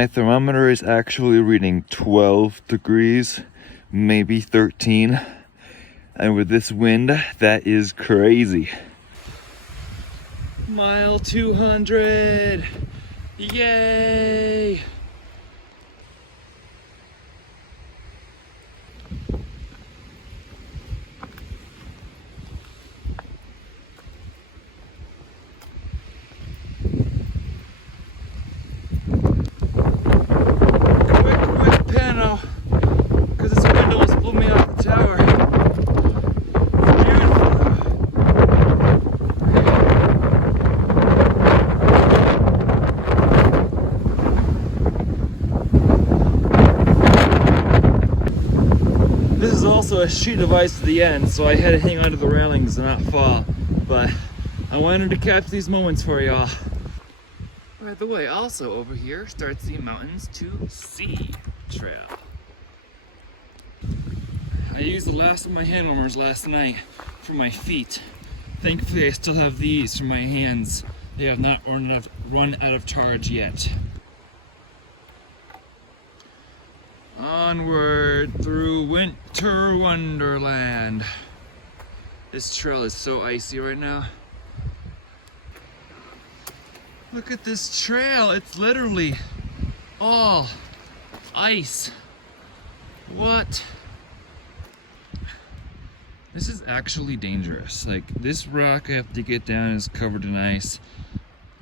my thermometer is actually reading 12 degrees, maybe 13. And with this wind, that is crazy. Mile 200! Yay! Quick panel, because this wind almost blew me off the tower. This is also a sheet of ice at the end, so I had to hang onto the railings and not fall. But I wanted to capture these moments for y'all. By the way, also over here starts the Mountains to Sea trail. I used the last of my hand warmers last night for my feet. Thankfully, I still have these for my hands. They have not run out of charge yet. Onward through winter wonderland. This trail is so icy right now. Look at this trail, it's literally all ice. What? This is actually dangerous. Like, this rock I have to get down is covered in ice.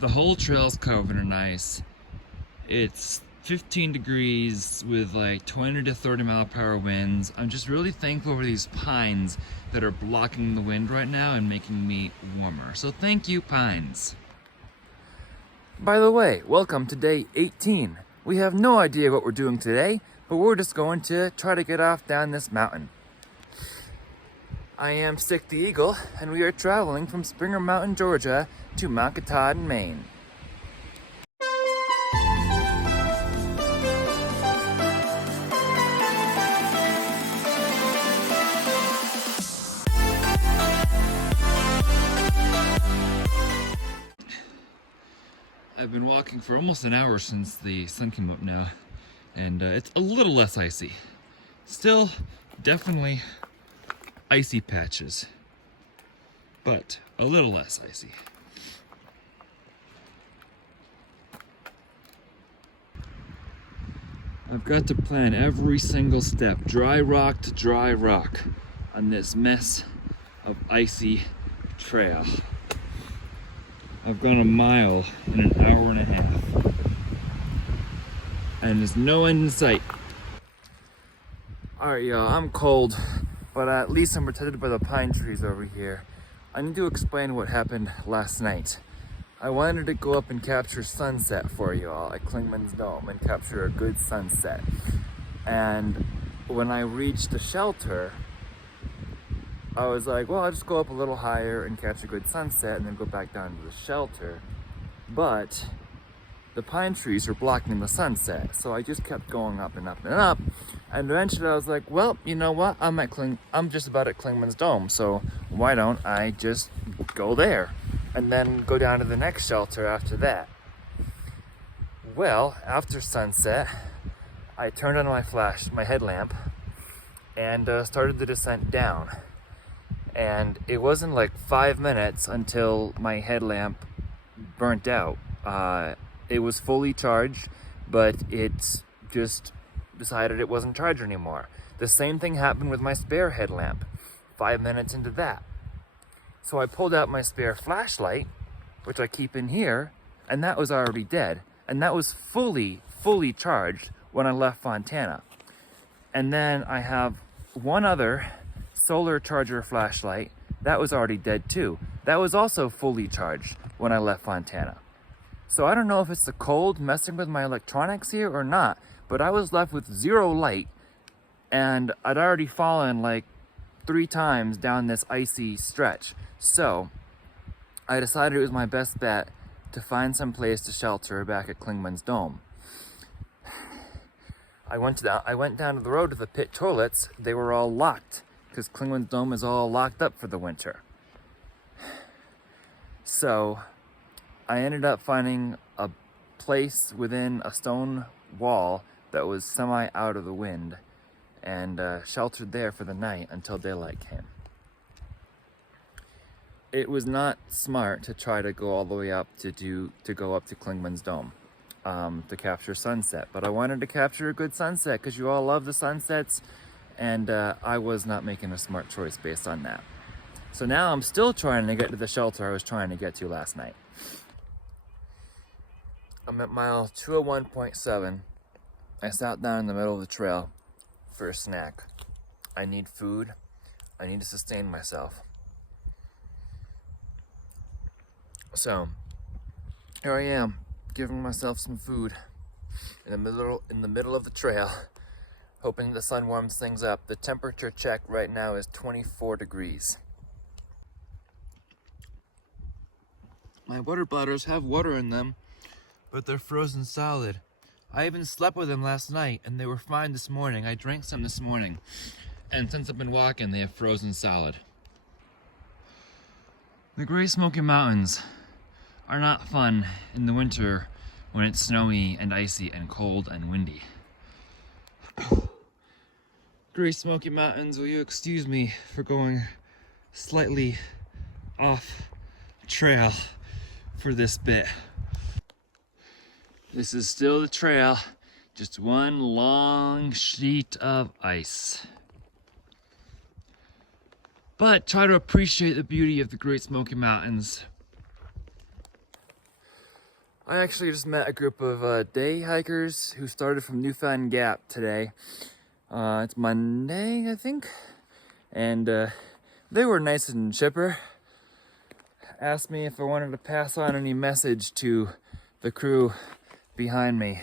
The whole trail's covered in ice. It's 15 degrees with like 20 to 30 mile-per-hour winds. I'm just really thankful for these pines that are blocking the wind right now and making me warmer. So thank you, pines. By the way, welcome to day 18. We have no idea what we're doing today, but we're just going to try to get off down this mountain. I am Stick the Eagle, and we are traveling from Springer Mountain, Georgia to Mount Katahdin, Maine. I've been walking for almost an hour since the sun came up now, and it's a little less icy. Still, definitely icy patches, but a little less icy. I've got to plan every single step, dry rock to dry rock, on this mess of icy trail. I've gone a mile in an hour and a half, and there's no end in sight. Alright y'all, I'm cold, but at least I'm protected by the pine trees over here. I need to explain what happened last night. I wanted to go up and capture sunset for y'all at Klingman's Dome and capture a good sunset. And when I reached the shelter, I was like, well, I'll just go up a little higher and catch a good sunset and then go back down to the shelter. But the pine trees were blocking the sunset, so I just kept going up and up and up. And eventually I was like, well, you know what? I'm just about at Klingman's Dome, so why don't I just go there and then go down to the next shelter after that? Well, after sunset, I turned on my headlamp, and started the descent down. And it wasn't like 5 minutes until my headlamp burnt out. It was fully charged, but it just decided it wasn't charged anymore. The same thing happened with my spare headlamp 5 minutes into that. So I pulled out my spare flashlight, which I keep in here, and that was already dead. And that was fully charged when I left Fontana. And then I have one other solar charger flashlight that was already dead too. That was also fully charged when I left Fontana. So I don't know if it's the cold messing with my electronics here or not, but I was left with zero light, and I'd already fallen like 3 times down this icy stretch. So I decided it was my best bet to find some place to shelter back at Klingman's Dome. I went down to the road to the pit toilets. They were all locked, because Klingman's Dome is all locked up for the winter. So I ended up finding a place within a stone wall that was semi out of the wind and sheltered there for the night until daylight came. It was not smart to try to go all the way up to go up to Klingman's Dome to capture sunset, but I wanted to capture a good sunset because you all love the sunsets, and I was not making a smart choice based on that. So now I'm still trying to get to the shelter I was trying to get to last night. I'm at mile 201.7. I sat down in the middle of the trail for a snack. I need food. I need to sustain myself. So here I am, giving myself some food in the middle of the trail, hoping the sun warms things up. The temperature check right now is 24 degrees. My water bladders have water in them, but they're frozen solid. I even slept with them last night and they were fine this morning. I drank some this morning, and since I've been walking, they have frozen solid. The Great Smoky Mountains are not fun in the winter when it's snowy and icy and cold and windy. Great Smoky Mountains, will you excuse me for going slightly off trail for this bit? This is still the trail, just one long sheet of ice. But try to appreciate the beauty of the Great Smoky Mountains. I actually just met a group of day hikers who started from Newfound Gap today. It's Monday, I think. And they were nice and chipper. Asked me if I wanted to pass on any message to the crew behind me.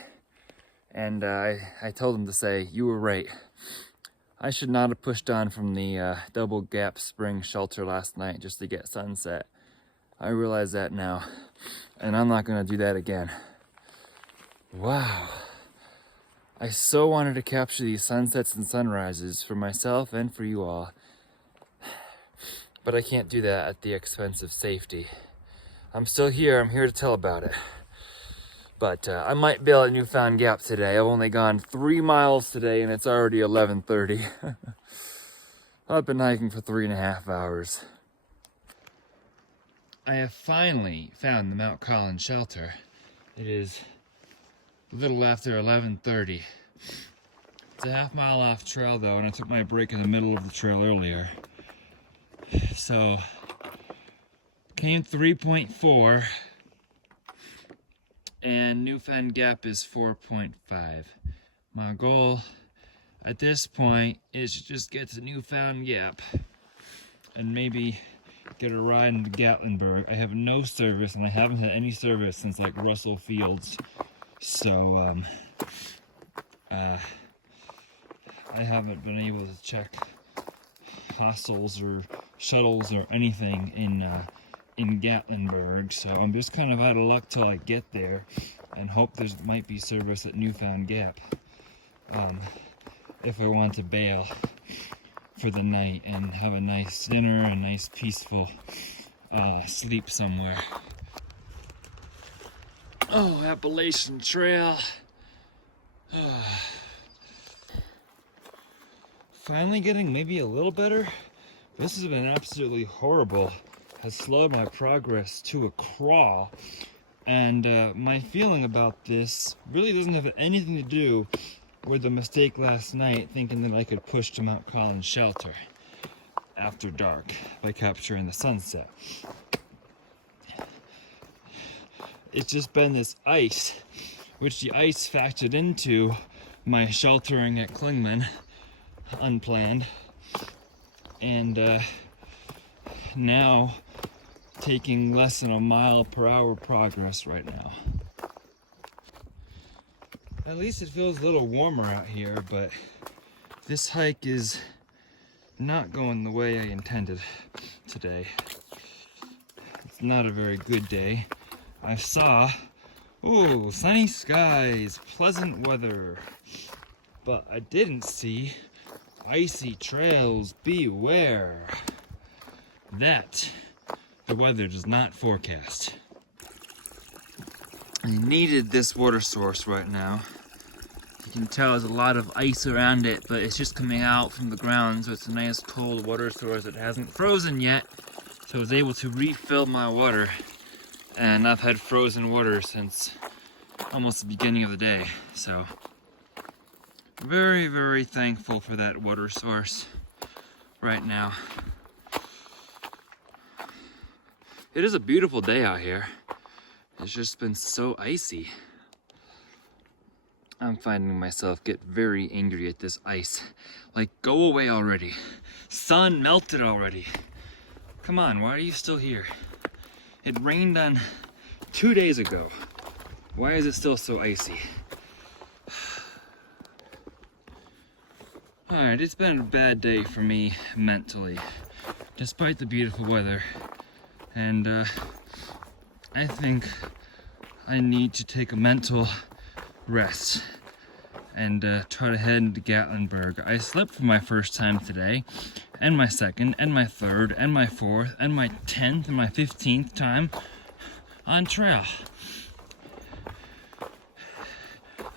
And I told them to say, you were right. I should not have pushed on from the Double Gap Spring shelter last night just to get sunset. I realize that now, and I'm not gonna do that again. Wow. I so wanted to capture these sunsets and sunrises for myself and for you all. But I can't do that at the expense of safety. I'm still here, I'm here to tell about it. But I might bail at Newfound Gap today. I've only gone 3 miles today and it's already 11:30. I've been hiking for 3.5 hours. I have finally found the Mount Collins shelter. It is a little after 11:30. It's a half mile off trail though, and I took my break in the middle of the trail earlier. So, came 3.4, and Newfound Gap is 4.5. My goal at this point is to just get to Newfound Gap and maybe get a ride into Gatlinburg. I have no service, and I haven't had any service since like Russell Fields. So I haven't been able to check hostels or shuttles or anything in Gatlinburg. So I'm just kind of out of luck till I get there, and hope there might be service at Newfound Gap if I want to bail for the night and have a nice dinner, a nice peaceful sleep somewhere. Oh, Appalachian Trail. Finally getting maybe a little better. This has been absolutely horrible. Has slowed my progress to a crawl. And my feeling about this really doesn't have anything to do with the mistake last night, thinking that I could push to Mount Collins shelter after dark by capturing the sunset. It's just been this ice, which the ice factored into my sheltering at Klingman, unplanned, and now taking less than a mile per hour progress right now. At least it feels a little warmer out here, but this hike is not going the way I intended today. It's not a very good day. I saw, ooh, sunny skies, pleasant weather, but I didn't see icy trails, beware. That the weather does not forecast. I needed this water source right now. You can tell there's a lot of ice around it, but it's just coming out from the ground, so it's a nice cold water source that hasn't frozen yet. So I was able to refill my water, and I've had frozen water since almost the beginning of the day. So very, very thankful for that water source right now. It is a beautiful day out here. It's just been so icy. I'm finding myself get very angry at this ice. Like, go away already. Sun melted already. Come on, why are you still here? It rained on 2 days ago. Why is it still so icy? Alright, it's been a bad day for me mentally, despite the beautiful weather. And I think I need to take a mental rest and try to head into Gatlinburg. I slept for my first time today, and my second, and my third, and my fourth, and my 10th, and my 15th time on trail.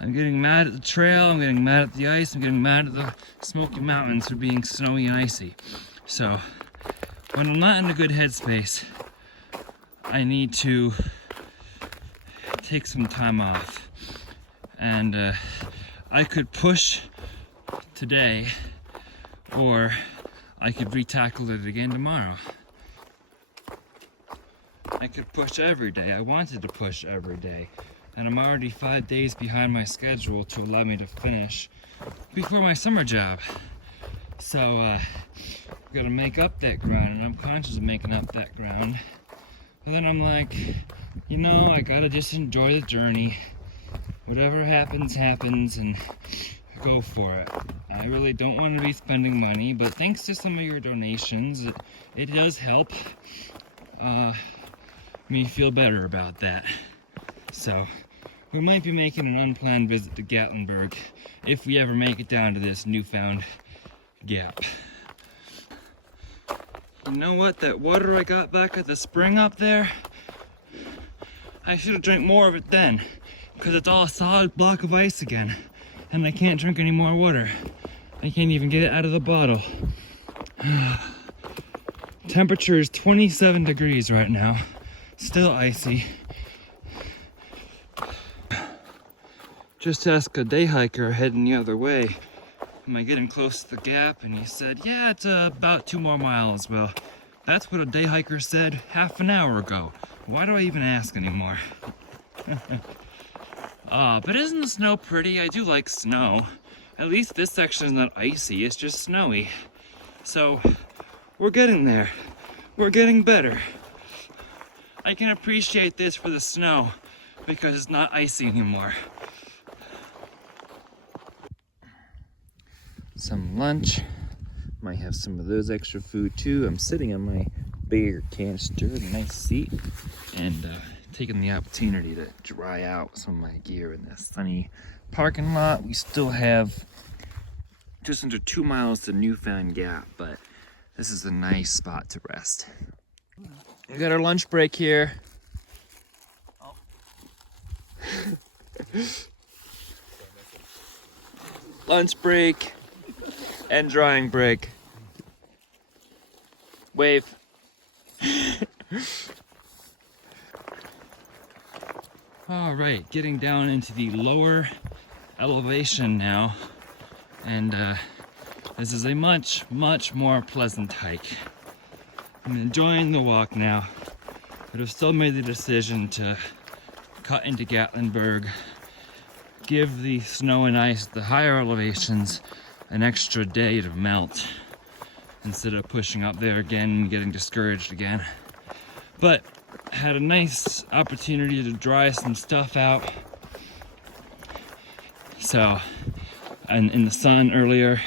I'm getting mad at the trail, I'm getting mad at the ice, I'm getting mad at the Smoky Mountains for being snowy and icy. So, when I'm not in a good headspace, I need to take some time off. And I could push today, or I could re-tackle it again tomorrow. I could push every day. I wanted to push every day. And I'm already 5 days behind my schedule to allow me to finish before my summer job. So, I've got to make up that ground, and I'm conscious of making up that ground. But then I'm like, you know, I gotta just enjoy the journey. Whatever happens, happens, and go for it. I really don't want to be spending money, but thanks to some of your donations, it does help me feel better about that. So, we might be making an unplanned visit to Gatlinburg if we ever make it down to this Newfound gap. You know what? That water I got back at the spring up there, I should have drank more of it then, because it's all a solid block of ice again, and I can't drink any more water. I can't even get it out of the bottle. Temperature is 27 degrees right now, still icy. Just asked a day hiker heading the other way, am I getting close to the gap? And he said, yeah, it's about 2 more miles. Well, that's what a day hiker said half an hour ago. Why do I even ask anymore? But isn't the snow pretty? I do like snow. At least this section is not icy, it's just snowy. So, we're getting there. We're getting better. I can appreciate this for the snow because it's not icy anymore. Some lunch. Might have some of those extra food too. I'm sitting on my bigger canister, a nice seat, and taking the opportunity to dry out some of my gear in this sunny parking lot. We still have just under 2 miles to Newfound Gap, but this is a nice spot to rest. We got our lunch break here. Lunch break and drying break. Wave. All right, getting down into the lower elevation now, and this is a much more pleasant hike. I'm enjoying the walk now, but I've still made the decision to cut into Gatlinburg, give the snow and ice at the higher elevations an extra day to melt instead of pushing up there again and getting discouraged again. But had a nice opportunity to dry some stuff out, so, and in the sun earlier,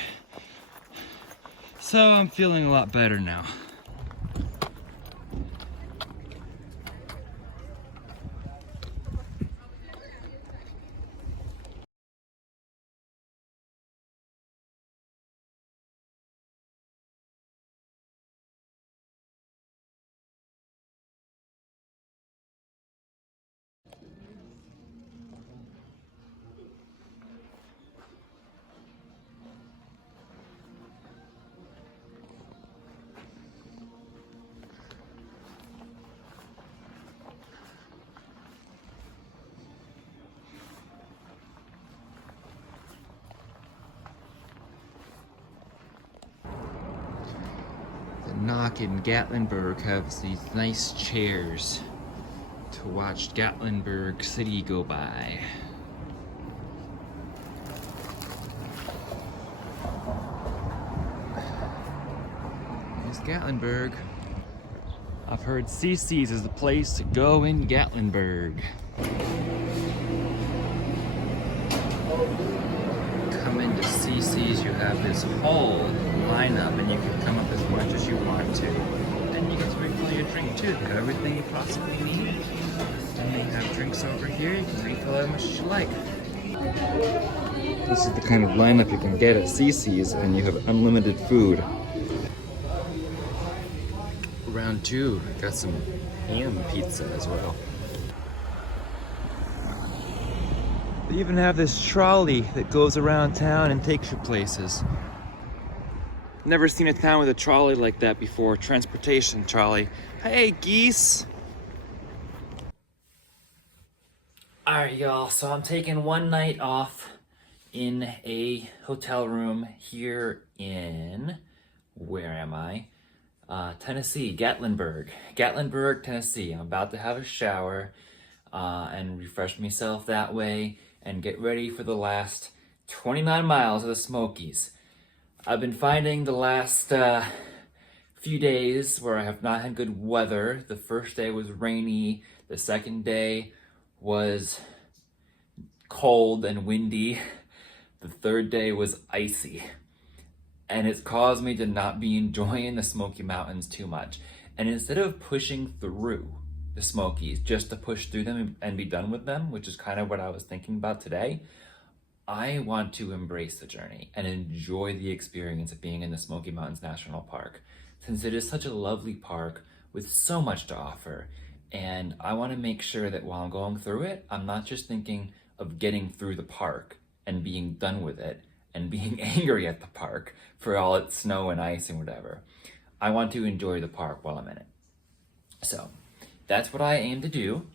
so I'm feeling a lot better now. The Knock in Gatlinburg has these nice chairs to watch Gatlinburg City go by. There's Gatlinburg. I've heard CC's is the place to go in Gatlinburg. Come into CC's, you have this whole lineup, and you can come up as much as you want to. And you get to refill your drink too. They've got everything you possibly need. And they have drinks over here. You can refill as much as you like. This is the kind of lineup you can get at CC's, and you have unlimited food. Round two, got some ham pizza as well. They even have this trolley that goes around town and takes you places. Never seen a town with a trolley like that before. Transportation trolley. Hey, geese! Alright, y'all, so I'm taking one night off in a hotel room here in, where am I? Tennessee, Gatlinburg, Tennessee. I'm about to have a shower and refresh myself that way and get ready for the last 29 miles of the Smokies. I've been finding the last few days where I have not had good weather. The first day was rainy. The second day was cold and windy. The third day was icy. And it's caused me to not be enjoying the Smoky Mountains too much. And instead of pushing through the Smokies just to push through them and be done with them, which is kind of what I was thinking about today, I want to embrace the journey and enjoy the experience of being in the Smoky Mountains National Park, since it is such a lovely park with so much to offer. And I want to make sure that while I'm going through it, I'm not just thinking of getting through the park and being done with it and being angry at the park for all its snow and ice and whatever. I want to enjoy the park while I'm in it. So that's what I aim to do.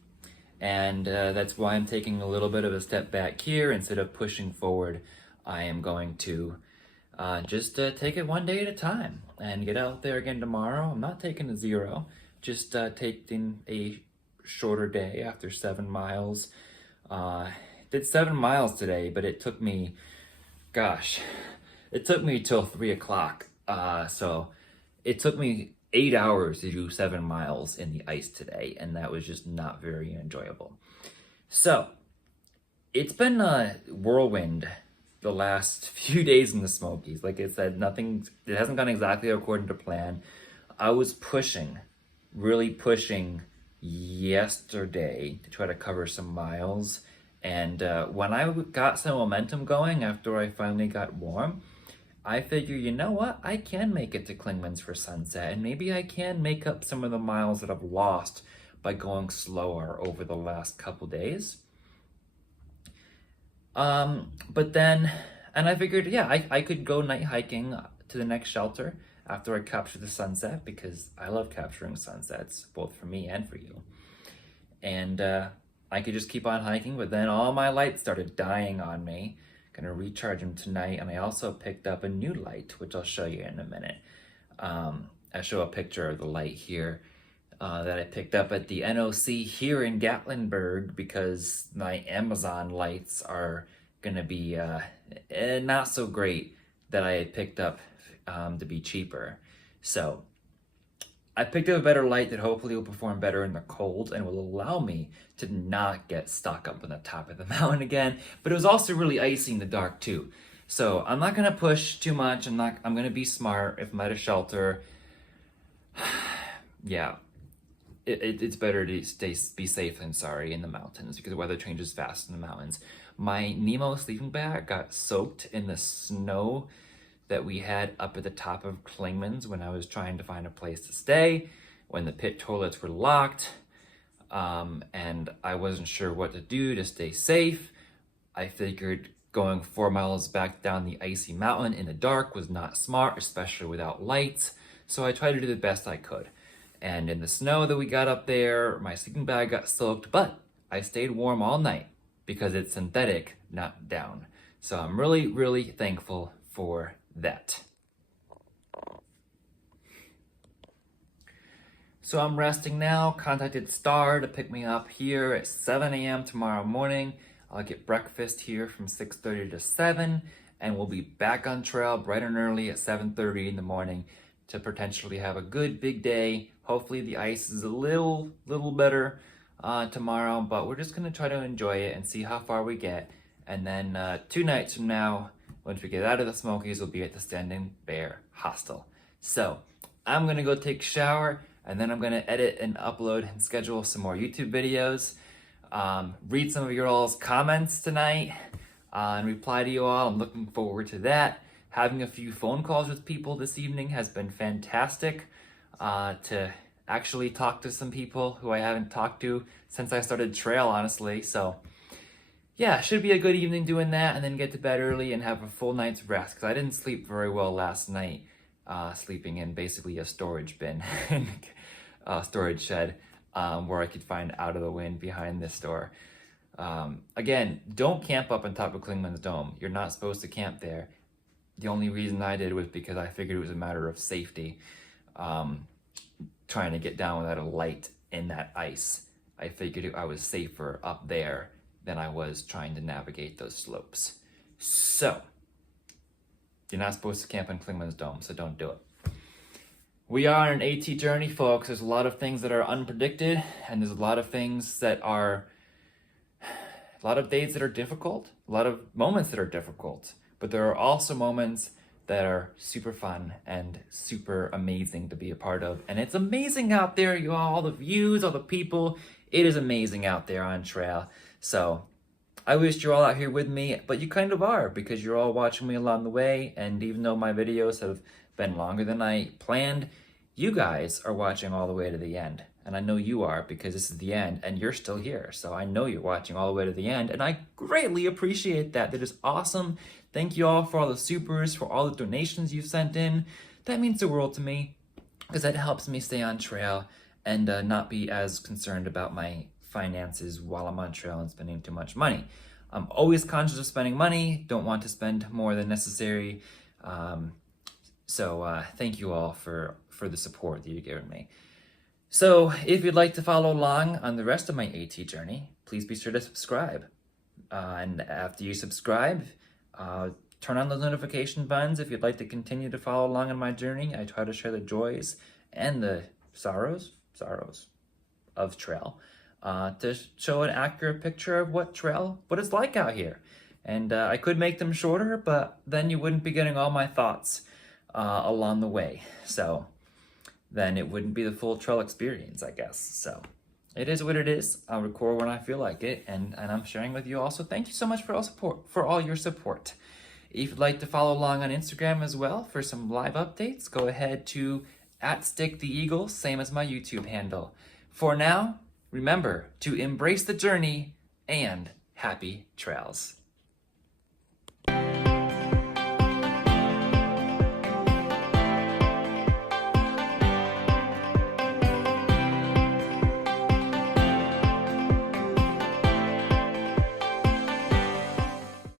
And that's why I'm taking a little bit of a step back here. Instead of pushing forward, I am going to just take it one day at a time and get out there again tomorrow. I'm not taking a 0, just taking a shorter day after 7 miles. Did 7 miles today, but it took me, gosh, it took me till 3 o'clock. So it took me 8 hours to do 7 miles in the ice today, and that was just not very enjoyable. So it's been a whirlwind the last few days in the Smokies. Like I said, it hasn't gone exactly according to plan. I was pushing, really pushing yesterday to try to cover some miles. And when I got some momentum going after I finally got warm, I figured, you know what? I can make it to Klingman's for sunset, and maybe I can make up some of the miles that I've lost by going slower over the last couple days. But then, and I figured, yeah, I could go night hiking to the next shelter after I capture the sunset, because I love capturing sunsets, both for me and for you. And I could just keep on hiking, but then all my lights started dying on me. Gonna recharge them tonight, and I also picked up a new light, which I'll show you in a minute. I show a picture of the light here that I picked up at the NOC here in Gatlinburg, because my Amazon lights are gonna be not so great, that I had picked up to be cheaper. So I picked up a better light that hopefully will perform better in the cold and will allow me to not get stuck up on the top of the mountain again. But it was also really icy in the dark too. So I'm not gonna push too much. I'm gonna be smart. If I'm at a shelter, yeah, it's better to be safe than sorry in the mountains, because the weather changes fast in the mountains. My Nemo sleeping bag got soaked in the snow that we had up at the top of Klingman's when I was trying to find a place to stay, when the pit toilets were locked, and I wasn't sure what to do to stay safe. I figured going 4 miles back down the icy mountain in the dark was not smart, especially without lights, so I tried to do the best I could. And in the snow that we got up there, my sleeping bag got soaked, but I stayed warm all night because it's synthetic, not down. So I'm really, really thankful for that. So I'm resting now. Contacted Star to pick me up here at 7 a.m. tomorrow morning. I'll get breakfast here from 6:30 to 7, and we'll be back on trail bright and early at 7:30 in the morning to potentially have a good big day. Hopefully the ice is a little better tomorrow, but we're just gonna try to enjoy it and see how far we get. And then 2 nights from now, once we get out of the Smokies, we'll be at the Standing Bear Hostel. So I'm gonna go take a shower, and then I'm gonna edit and upload and schedule some more YouTube videos. Read some of your all's comments tonight and reply to you all. I'm looking forward to that. Having a few phone calls with people this evening has been fantastic to actually talk to some people who I haven't talked to since I started trail, honestly. So yeah, should be a good evening doing that, and then get to bed early and have a full night's rest, because I didn't sleep very well last night, sleeping in basically a storage bin, storage shed, where I could find out of the wind behind this store. Again, don't camp up on top of Klingman's Dome. You're not supposed to camp there. The only reason I did was because I figured it was a matter of safety, trying to get down without a light in that ice. I figured I was safer up there than I was trying to navigate those slopes. So, you're not supposed to camp in Klingman's Dome, so don't do it. We are on an AT journey, folks. There's a lot of things that are unpredicted, and there's a lot of things that are, a lot of days that are difficult, a lot of moments that are difficult, but there are also moments that are super fun and super amazing to be a part of. And it's amazing out there, you all the views, all the people. It is amazing out there on trail. So I wish you're all out here with me, but you kind of are, because you're all watching me along the way. And even though my videos have been longer than I planned, you guys are watching all the way to the end. And I know you are, because this is the end and you're still here. So I know you're watching all the way to the end, and I greatly appreciate that. That is awesome. Thank you all for all the supers, for all the donations you've sent in. That means the world to me, because that helps me stay on trail and not be as concerned about my finances while I'm on trail and spending too much money. I'm always conscious of spending money, don't want to spend more than necessary. So thank you all for the support that you've given me. So if you'd like to follow along on the rest of my AT journey, please be sure to subscribe. And after you subscribe, turn on those notification buttons if you'd like to continue to follow along on my journey. I try to share the joys and the sorrows of trail, to show an accurate picture of what it's like out here. And I could make them shorter, but then you wouldn't be getting all my thoughts along the way. So then it wouldn't be the full trail experience, I guess. So it is what it is. I'll record when I feel like it, and I'm sharing with you also. Thank you so much for all your support. If you'd like to follow along on Instagram as well for some live updates, go ahead to @StickTheEagle, same as my YouTube handle. For now, remember to embrace the journey and happy trails.